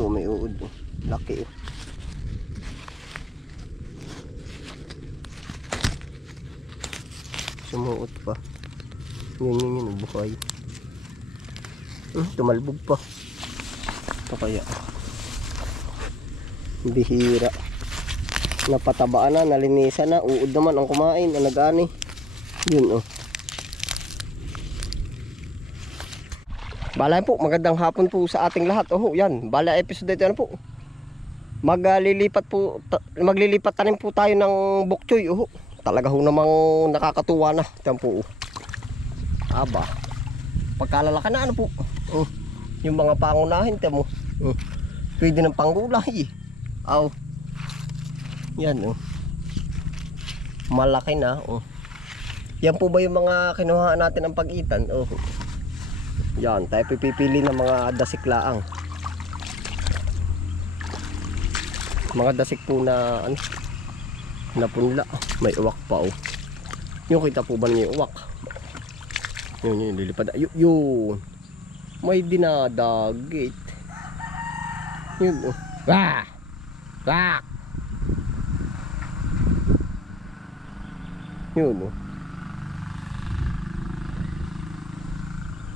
Ito, may uod. Laki. oh. Sumuot pa. Yan yun yun, buhay. Hmm, tumalbog pa. Ito kaya. Bihira. Napatabaan na, nalinisan na. Uod naman ang kumain, ang nagani. Yun oh. Balay po, magandang hapon po sa ating lahat. Oh, yan. Bala episode ito ano po. Maglilipat po maglilipat tanim po tayo ng bokchoy. Oh. Talaga ho namang nakakatuwa na. Yan po. Aba. Pagkalalaki na ano po. Oh. Yung mga pangunahin tamo. Oh. Pwede ng panggulay. Aw. Yan oh. Malaki na oh. Yan po ba yung mga kinuha natin ang pag-itan? Oh. Yan, tayo pipili ng mga dasiklaang. Mga dasik po na ano, na punla. May uwak pa oh. Yung kita po ba niyo yung uwak? Yun yun, lilipad. Yun, yun. May dinadagit. Yun oh. Wah! Wah! Yun oh.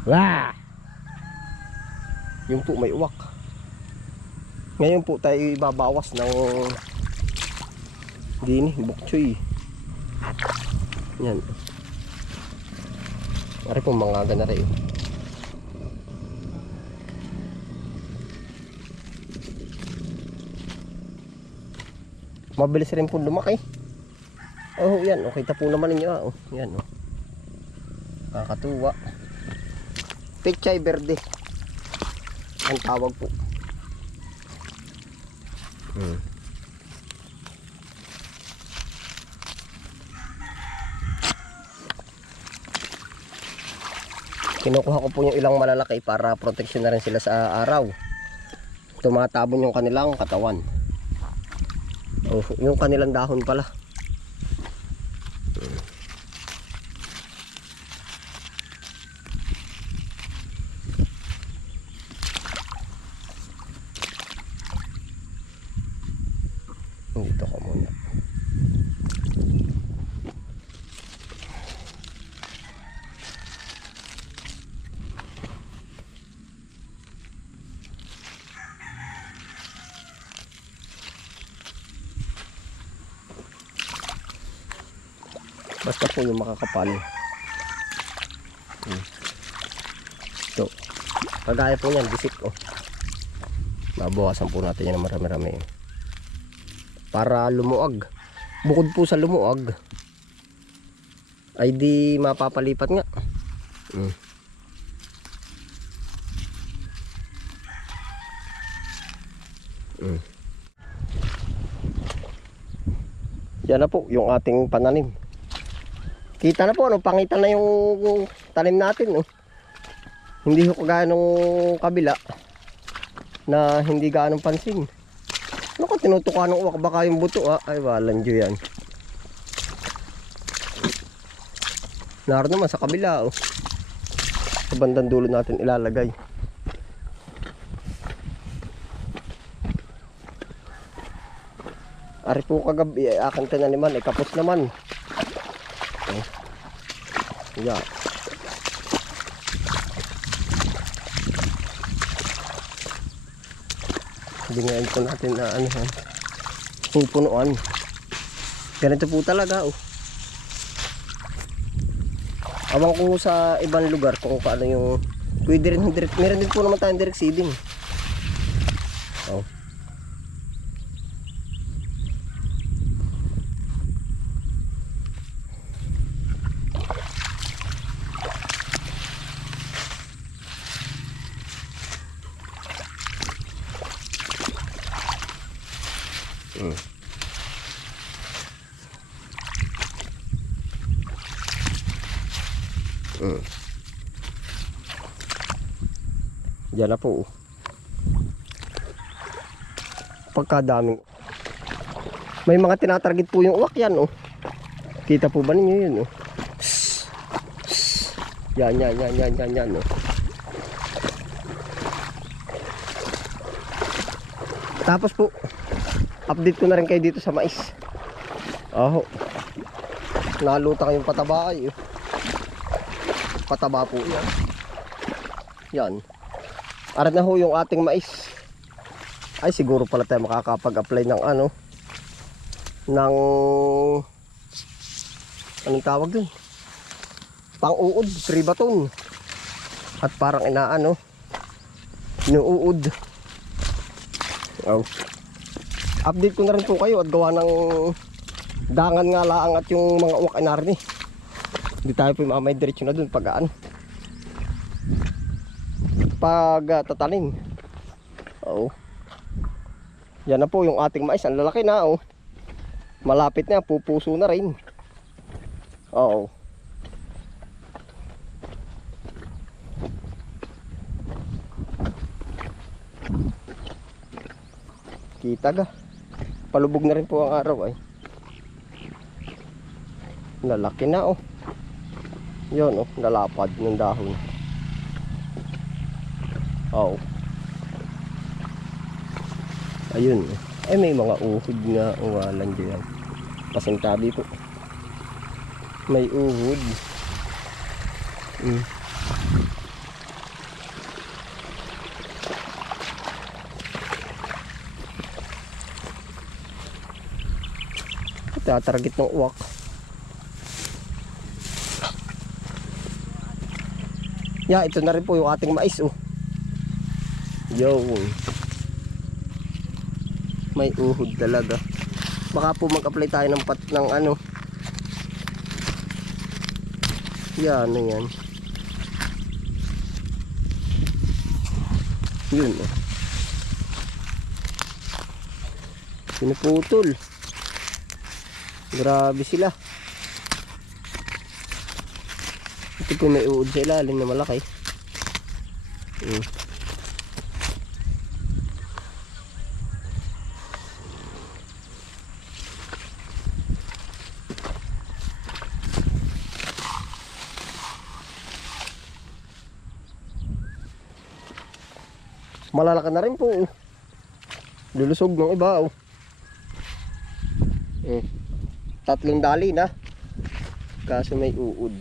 Wah! Yung po may uwak. Ngayon po tayo ibabawas ng dini, bukchoy. Yan. Ari po mga gana rin. Mabilis rin po lumaki. Oh, yan. Okay, ta po naman ninyo. ah. Oh, yan. Oh. Kakatuwa. Pechay verde. Ang tawag po. Hmm. Kinukuha ko po yung ilang malalaki para proteksyon na rin sila sa araw. Tumatabon yung kanilang katawan. Oh, yung kanilang dahon pala. Dito ka muna. Basta po yung makakapal. Hmm. Ito. Kagaya po yan, bisik oh. Babawasan po natin yan ng marami-rami. Para lumuag. Bukod po sa lumuag, ay di mapapalipat nga. Hmm. Hmm. Yan na po yung ating pananim. Kita na po, no, pangitan na yung tanim natin. No. Hindi ko kagaya nung kabila na hindi gaanong pansin. Ano ko tinutukan ng uwak baka yung buto ah. Ay walang dyo yan. Naroon naman sa kabila oh. Sa bandang dulo natin ilalagay. Ari po kagabi ay aking tinaniman ay kapos naman. Yeah. Bingayin po natin na ano yan. Pupunuan. Ganito po talaga oh. Awang ko sa ibang lugar kung paano yung pwede rin direct, meron din po naman tayong direct seeding. Diyan na po. oh. Pagkadaming. May mga tinatarget po yung uwak yan oh. Kita po ba ninyo yun oh? Yan, yan, yan, yan, yan, yan oh. Tapos po, update ko na rin kayo dito sa mais. Aho. Nalutang yung pataba ay. oh. Pataba po yan. Yan. Arat na ho yung ating mais. Ay siguro pala tayo makakapag-apply ng ano. Ng anong tawag dun? Pang-uod, tribaton. At parang inaano. Inuud. Oh. Update ko na rin po kayo at gawa ng dangan nga laang at yung mga uwak narin eh. Hindi tayo po mamay diretso na dun pag ano. Pag uh. Oo. Yan na po yung ating mais. Ang lalaki na oh. Malapit na. Pupuso na rin. Oo. Kita ga. Palubog na rin po ang araw ay. Lalaki na oh. Yun oh, lalapad ng dahon. Oo. Ayun. oh. Ay may mga uhod nga uwalan diyan. Pasintabi po. May uhod. Mm. Tatarget ng uwak. Ya, ito na rin po yung ating mais oh. Yo. May uhod talaga. Baka po mag-apply tayo ng pat ng ano. Yan, ano yan. Yun oh. Pinuputol. Grabe sila. Ito po may uod sa ilalim na malaki. Mm. Malalaki na rin po. oh. Lulusog ng iba. Oh. Mm. Tatlong dali na. Kaso may uod.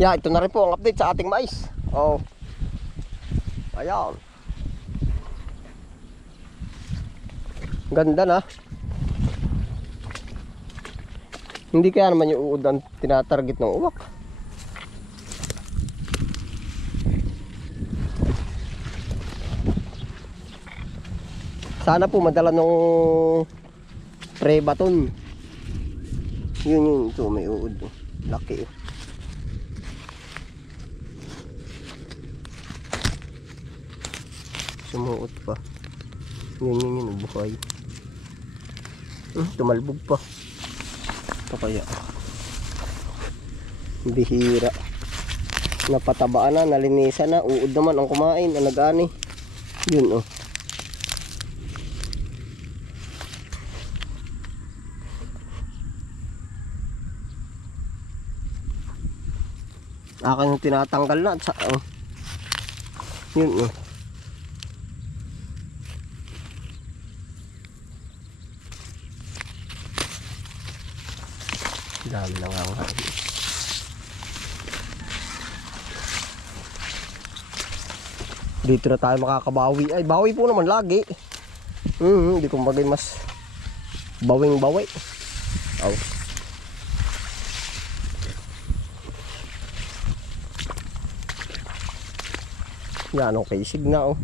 Yeah, ito na rin po ang update sa ating mais. Oh. Ayan. Ganda na. Hindi kaya naman yung uod ang tinatarget ng uwak. Sana po madala nung pre baton. Yun yun, ito may uod. Laki. oh. Sumuot pa. Yun yun yun, buhay. Hmm, tumalbog pa. Kaya. Bihira. Napatabaan na, nalinisan na. Uod naman ang kumain, ang nag-ani. Yun oh. Akin yung tinatanggal na sa oh. Yun oh. Dami na nga nga. Dito na tayo makakabawi. Ay, bawi po naman lagi. Hmm, hindi ko magay mas bawing bawi. Oh. Yan, okay. Sig na, oh.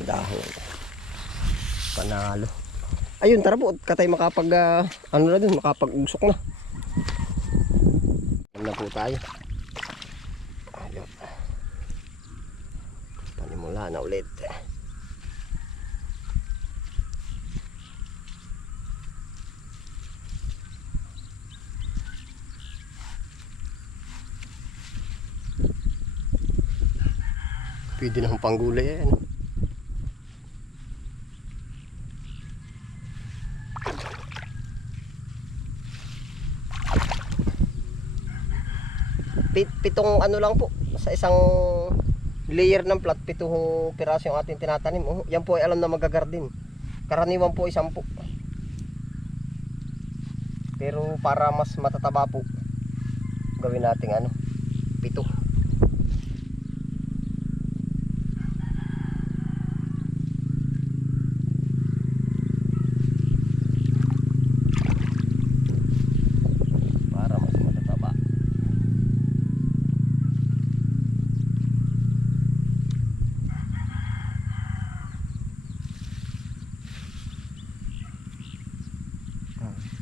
Dahon. Panalo. Ayun, tara po. Katay makapag, ah, ano na dun, makapag-usok na. Yan na po tayo. Ayun. Panimula na ulit. Pwede na panggulay yan. pi- pitong ano lang po sa isang layer ng plat pitong piraso yung ating tinatanim. Oh, yan po ay alam na magagardin. Karaniwan po isang po pero para mas matataba po gawin nating ano pito Oh.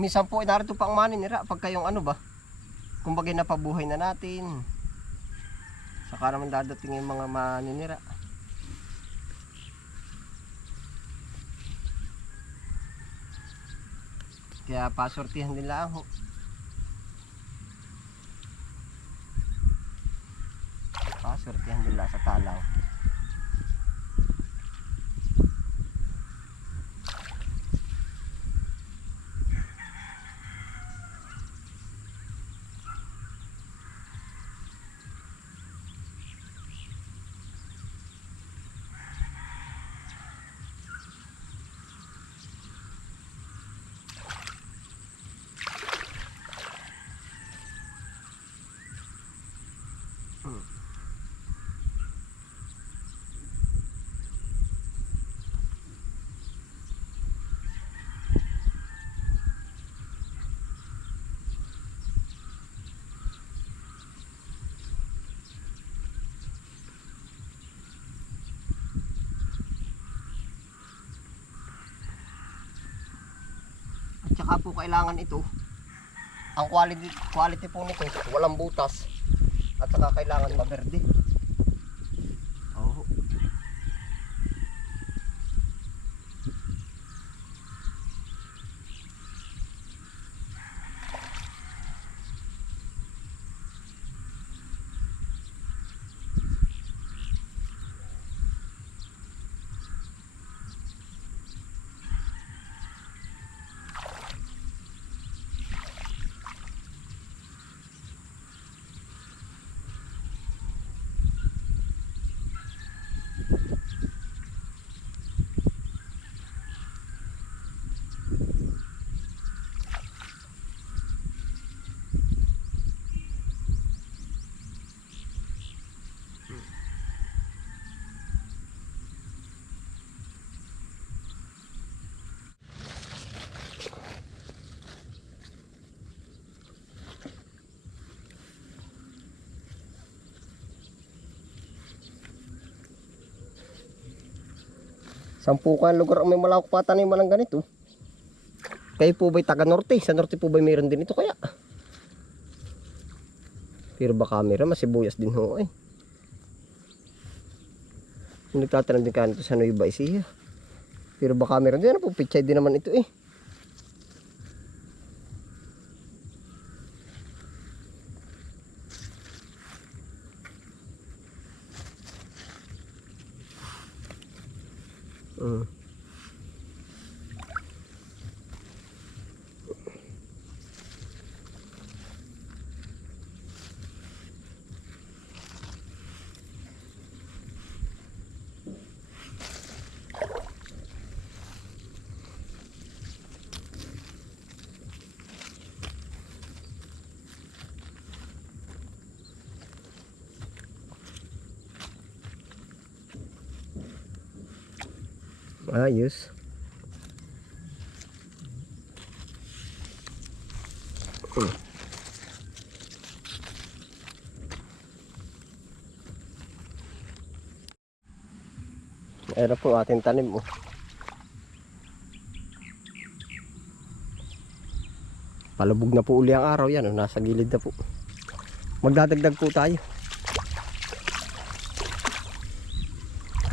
Minsan po, narito pa ang maninira pag kayong ano ba, kumbaga napabuhay na natin. Saka naman dadating yung mga maninira. Kaya pasortihan din lang ho. Pasortihan din sa talaw. Saka po kailangan ito, ang quality, quality po nito, walang butas. At saka kailangan maberde. Oo. Sampu ka lugar ang may malawak pa taniman ng ganito. Kayo po ba'y taga norte? Sa norte po ba'y mayroon din ito kaya? Pero ba camera, masibuyas din ho eh. Kung nagtatanim din kanito sa Nueva Ecija. Pero ba camera din, ano po, pichay din naman ito eh. Mm. Ah, ayos oh. Ayan po ating tanim mo. Oh. Palubog na po uli ang araw yan. Oh. Nasa gilid na po. Magdadagdag po tayo.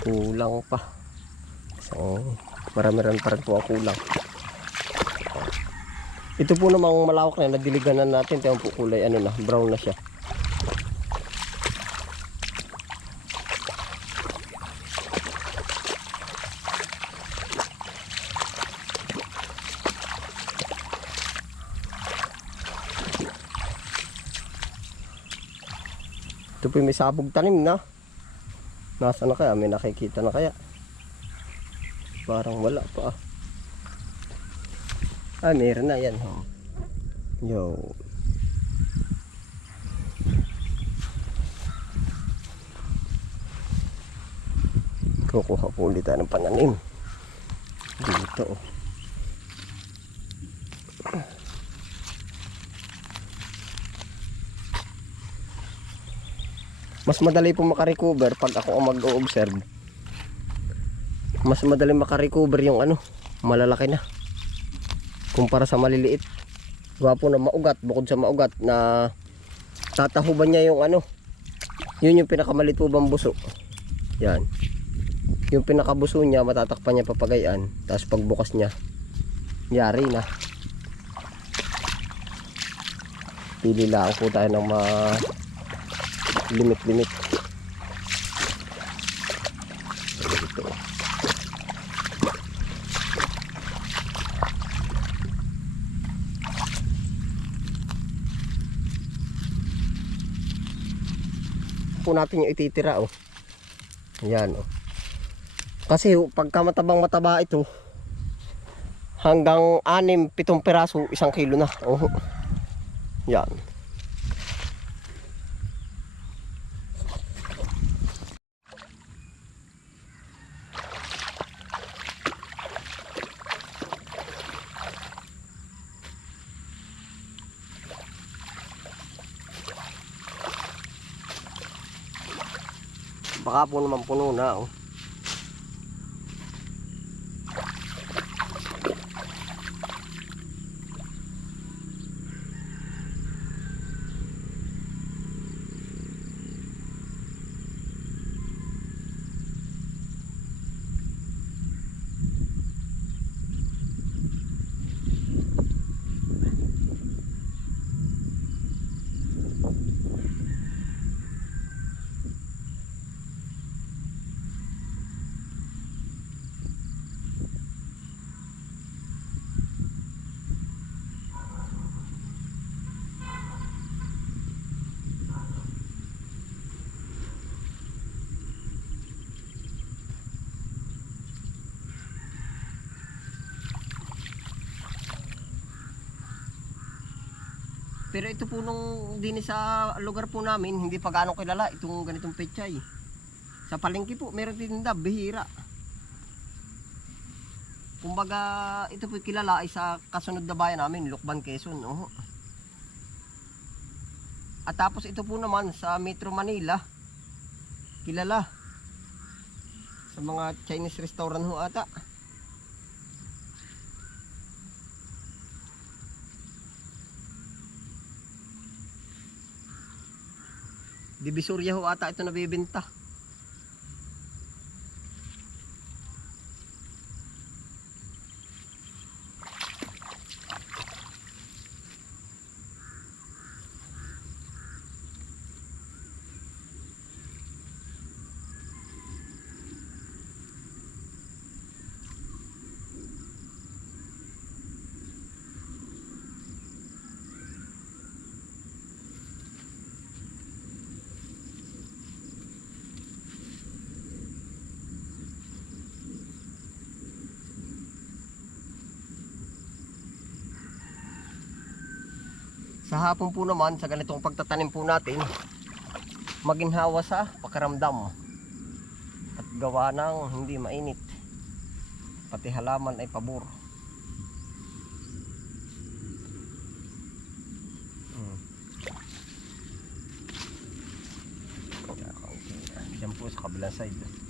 Kulang pa. So, marami-rami pa rin po ang kulang. Ito po namang malawak na nadiligan na natin. Tingnan po kulay ano na, brown na siya. Ito po yung may sabog tanim na. Nasa na kaya? May nakikita na kaya? Parang wala pa ah. Ah, meron na yan. Oh. Yo. Kukuha po ulit ng pananim. Dito. oh. Mas madali po makarecover pag ako mag-o-observe. Mas madali makarecover yung ano, malalaki na. Kumpara sa maliliit. Gwapo na maugat, bukod sa maugat na tatahuban niya yung ano. Yun yung pinakamalit po bang buso. Yan. Yung pinakabuso niya, matatakpan niya papagayan. Tapos pagbukas niya, yari na. Pili lang po tayo ng ma limit limit ito po natin yung ititira oh. Yan oh. Kasi oh, pagka matabang mataba ito hanggang 6 7 piraso isang kilo na oh. Yan Baka po naman puno na oh. Pero ito po nung din sa lugar po namin, hindi pa gaano kilala itong ganitong pechay. Sa palengke po, meron tinda, bihira. Kumbaga, ito po kilala ay sa kasunod na bayan namin, Lukban, Quezon. Oh. At tapos ito po naman sa Metro Manila, kilala. Sa mga Chinese restaurant ho ata. Divisoria ho ata ito nabibenta. Sa hapon po naman, sa ganitong pagtatanim po natin, maginhawa sa pakiramdam. At gawa ng hindi mainit. Pati halaman ay pabor. Hmm. Diyan po sa kabilang side.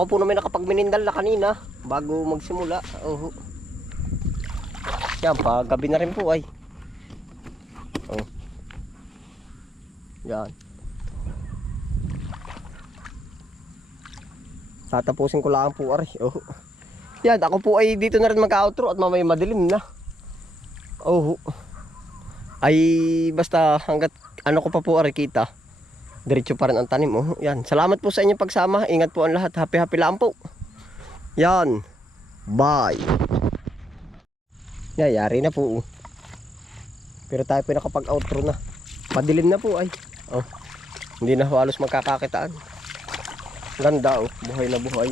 Ako po naman nakapagminindal na kanina bago magsimula. Oh. Yan, pa gabi na rin po ay. Oh. Yan. Tatapusin ko lang po ari. Oh. Yan, ako po ay dito na rin mag-outro at mamaya madilim na. Oh. Ay basta hanggat ano ko pa po ari kita. Diretso pa rin ang tanim. Oh. Yan. Salamat po sa inyong pagsama. Ingat po ang lahat. Happy happy lang po. Yan. Bye. Yan, yari na po. oh. Pero tayo po nakapag-outro na. Madilim na po ay. Oh. Hindi na halos magkakakitaan. Ganda oh. Buhay na buhay.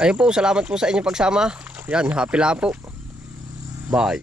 Ayun po, salamat po sa inyong pagsama. Yan, happy lang po. Bye.